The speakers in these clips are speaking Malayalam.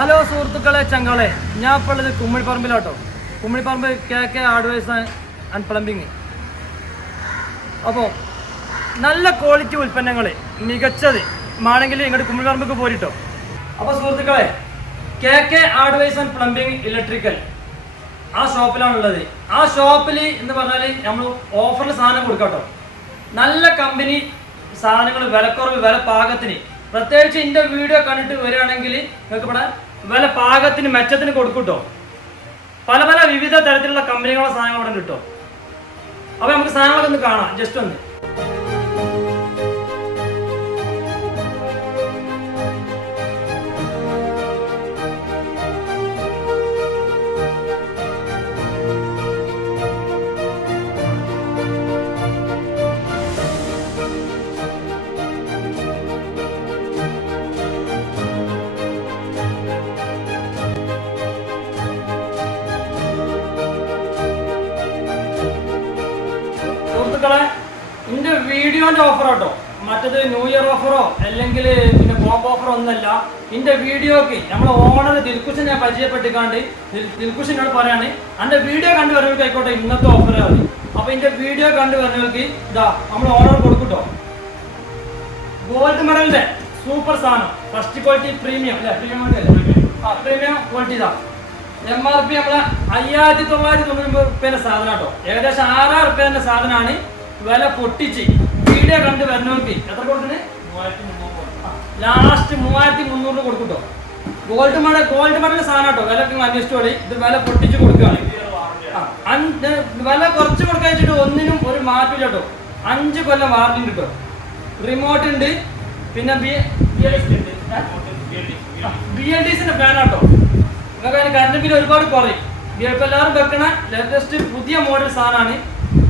ഹലോ സുഹൃത്തുക്കളെ ചങ്കളെ, ഞാൻ ഇപ്പോൾ ഉള്ളത് കുമ്മിണിപ്പറമ്പിലാട്ടോ. Kumminiparamba KK hardwares and plumbing. അപ്പോൾ നല്ല ക്വാളിറ്റി ഉൽപ്പന്നങ്ങൾ മികച്ചത് ആണെങ്കിൽ ഇങ്ങോട്ട് കുമ്മിണിപ്പറമ്പ് പോരിട്ടോ. അപ്പോൾ സുഹൃത്തുക്കളെ, KK hardwares and plumbing electrical ആ ഷോപ്പിലാണുള്ളത്. ആ ഷോപ്പിൽ എന്ന് പറഞ്ഞാൽ നമ്മൾ ഓഫറിൽ സാധനം കൊടുക്കാട്ടോ. നല്ല കമ്പനി സാധനങ്ങൾ, വിലക്കുറവ്, വില പാകത്തിന്. പ്രത്യേകിച്ച് എൻ്റെ വീഡിയോ കണ്ടിട്ട് വരികയാണെങ്കിൽ നിങ്ങൾക്ക് ഇവിടെ വില പാകത്തിന് മെച്ചത്തിന് കൊടുക്കൂട്ടോ. പല പല വിവിധ തരത്തിലുള്ള കമ്പനികളുടെ സാധനങ്ങൾ ഇവിടെ കിട്ടും. അപ്പോൾ നമുക്ക് സാധനങ്ങളൊക്കെ ഒന്ന് കാണാം. ജസ്റ്റ് ഒന്ന് സുഹൃത്തുക്കളെ, ഇതിന്റെ വീഡിയോന്റെ ഓഫർ ആട്ടോ. മറ്റത് ന്യൂ ഇയർ ഓഫറോ അല്ലെങ്കിൽ പിന്നെ കോംബോ ഓഫറോ ഒന്നല്ല. ഇതിന്റെ വീഡിയോക്ക് നമ്മളെ ഓണർ ദിൽകുഷൻ ഞാൻ പരിചയപ്പെട്ടിക്കാണ്ട് ദിൽകുഷിനോട് പറയാണ്, എൻ്റെ വീഡിയോ കണ്ടു വരുന്നവർക്ക് ആയിക്കോട്ടെ ഇന്നത്തെ ഓഫർ മതി. അപ്പൊ ഇതിന്റെ വീഡിയോ കണ്ടു വരുന്നവർക്ക് ഇതാ നമ്മൾ ഓണർ കൊടുക്കൂട്ടോ. ഗോൾഡ് മെഡലിന്റെ സൂപ്പർ സാധനം, ഫസ്റ്റ് ക്വാളിറ്റി പ്രീമിയം അല്ലെ, പ്രീമിയം ക്വാളിറ്റി ഇതാ. MRP നമ്മളെ 5999 റുപ്യേന്റെ സാധനം കേട്ടോ. ഏകദേശം 6000 റുപ്യേന്റെ സാധനമാണ്. വില പൊട്ടിച്ച് വീഡിയോ കണ്ട് വരുന്നവർക്ക് എത്ര കൊടുക്കുന്നത്? ലാസ്റ്റ് 3300 കൊടുക്കൂട്ടോ. ഗോൾഡ് മെഡൽ സാധനം കേട്ടോ. വിലക്ക് അന്വേഷിച്ചോളി. ഇത് വില പൊട്ടിച്ച് കൊടുക്കുകയാണ്. വില കുറച്ച് കൊടുക്കാൻ വെച്ചിട്ട് ഒന്നിനും ഒരു മാറ്റില്ല കേട്ടോ. 5 കൊല്ലം വാറണ്ടി കിട്ടോ. റിമോട്ട് ഉണ്ട്. പിന്നെ BLDCന്റെ ഫാനാട്ടോ. നിങ്ങൾക്ക് കറണ്ട് ബില്ല് ഒരുപാട് കുറയും. ഇപ്പം എല്ലാവരും വെക്കണ ലേറ്റസ്റ്റ് പുതിയ മോഡൽ സാധനമാണ്.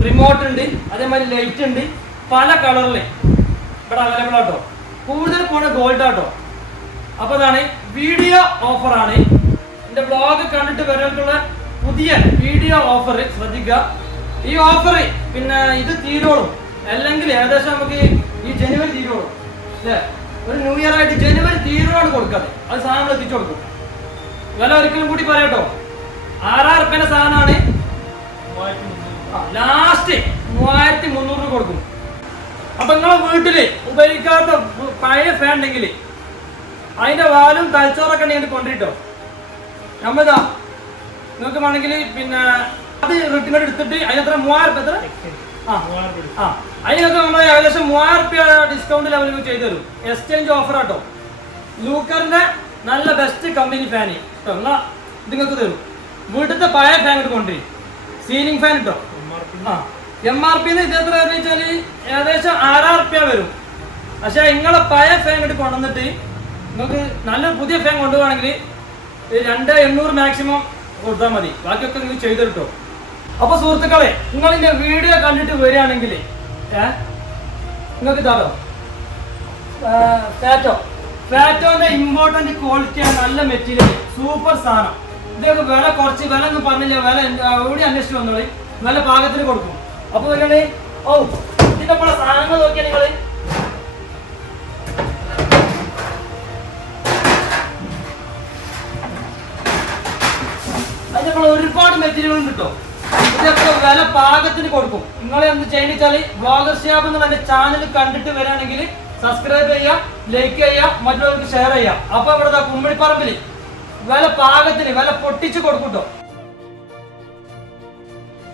റിമോട്ട് ഉണ്ട്, അതേമാതിരി ലൈറ്റ് ഉണ്ട്, പല കളറിൽ ഇവിടെ അവൈലബിൾ ആട്ടോ. കൂടുതൽ പോണ ഗോൾഡ് ആട്ടോ. അപ്പോൾ അതാണ് വീഡിയോ ഓഫറാണ്. എൻ്റെ ബ്ലോഗ് കണ്ടിട്ട് വരുന്നവർക്കുള്ള പുതിയ വീഡിയോ ഓഫർ ശ്രദ്ധിക്കുക. ഈ ഓഫർ പിന്നെ ഇത് തീരോളും, അല്ലെങ്കിൽ ഏകദേശം നമുക്ക് ഈ ജനുവരി തീരോളും അല്ലേ. ഒരു ന്യൂ ഇയർ ആയിട്ട് ജനുവരി തീരോട് കൊടുക്കാതെ അത് സാധനങ്ങൾ എത്തിച്ചു കൊടുക്കും. വില ഒരിക്കലും കൂടി പറയാട്ടോ. 6000 റുപ്യേന്റെ സാധനമാണ്. ലാസ്റ്റ് 3300 കൊടുക്കും. അപ്പൊ നിങ്ങളെ വീട്ടില് ഉപയോഗിക്കാത്ത പഴയ ഫാൻ ഉണ്ടെങ്കിൽ അതിന്റെ വാലും തലച്ചോറൊക്കെ ഉണ്ടെങ്കിൽ കൊണ്ടിട്ടോ. നമ്മളിതാ നിങ്ങൾക്ക് വേണമെങ്കിൽ പിന്നെ അത് റിട്ടേൺ എടുത്തിട്ട് അതിനെത്ര 3000 എത്ര അതിനൊക്കെ നമ്മൾ ഏകദേശം 3000 റുപ്യ ഡിസ്കൗണ്ട് ലെവലിൽ ചെയ്തു തരും. എക്സ്ചേഞ്ച് ഓഫർ ആട്ടോ. ലൂക്കറിന്റെ നല്ല ബെസ്റ്റ് കമ്പനി ഫാന് കേട്ടോ. എന്നാ നിങ്ങൾക്ക് തരും. വീട്ടിലത്തെ പഴയ ഫാൻ ഇട്ട് കൊണ്ടുവരും. സീലിംഗ് ഫാൻ കിട്ടോ. MRP ഇത് എത്ര വെച്ചാൽ ഏകദേശം 6000 റുപ്യ വരും. പക്ഷെ നിങ്ങളെ പഴയ ഫാൻ ഇട്ട് കൊണ്ടുവന്നിട്ട് നിങ്ങൾക്ക് നല്ലൊരു പുതിയ ഫാൻ കൊണ്ടുപോകണമെങ്കിൽ 2800 മാക്സിമം കൊടുത്താൽ മതി. ബാക്കിയൊക്കെ നിങ്ങൾക്ക് ചെയ്തു കിട്ടോ. അപ്പൊ സുഹൃത്തുക്കളെ, നിങ്ങളിന്റെ വീഡിയോ കണ്ടിട്ട് വരികയാണെങ്കിൽ നിങ്ങൾക്ക് ഇതാണോ ഫാറ്റോന്റെ ഇമ്പോർട്ടന്റ് ക്വാളിറ്റിയാണ്. നല്ല മെറ്റീരിയൽ, സൂപ്പർ സാധനം. ഇതൊക്കെ വില കുറച്ച് വില ഒന്നും പറഞ്ഞില്ല. വില എവിടെ അന്വേഷിച്ച് വന്നോളി. വില പാകത്തിന് കൊടുക്കും. അപ്പൊ വരികയാണ്. ഇതിന്റെ കൂടെ സാധനങ്ങൾ നോക്കിയാൽ നിങ്ങൾ അതിന്റെ കൂടെ ഒരുപാട് മെറ്റീരിയലും കിട്ടും. ഇതൊക്കെ വില പാകത്തിന് കൊടുക്കും. നിങ്ങളെ എന്ത് ചെയ്യണിച്ചാൽ ബ്ലോഗർ ഷിഹാബ് എന്നുള്ള എന്റെ ചാനൽ കണ്ടിട്ട് വരികയാണെങ്കിൽ സബ്സ്ക്രൈബ് ചെയ്യുക, ലൈക്ക് ചെയ്യുക, മറ്റുള്ളവർക്ക് ഷെയർ ചെയ്യുക. അപ്പൊ ഇവിടെ കുമ്മിണിപ്പറമ്പിൽ വില പാകത്തിന് വില പൊട്ടിച്ച് കൊടുക്കൂട്ടോ.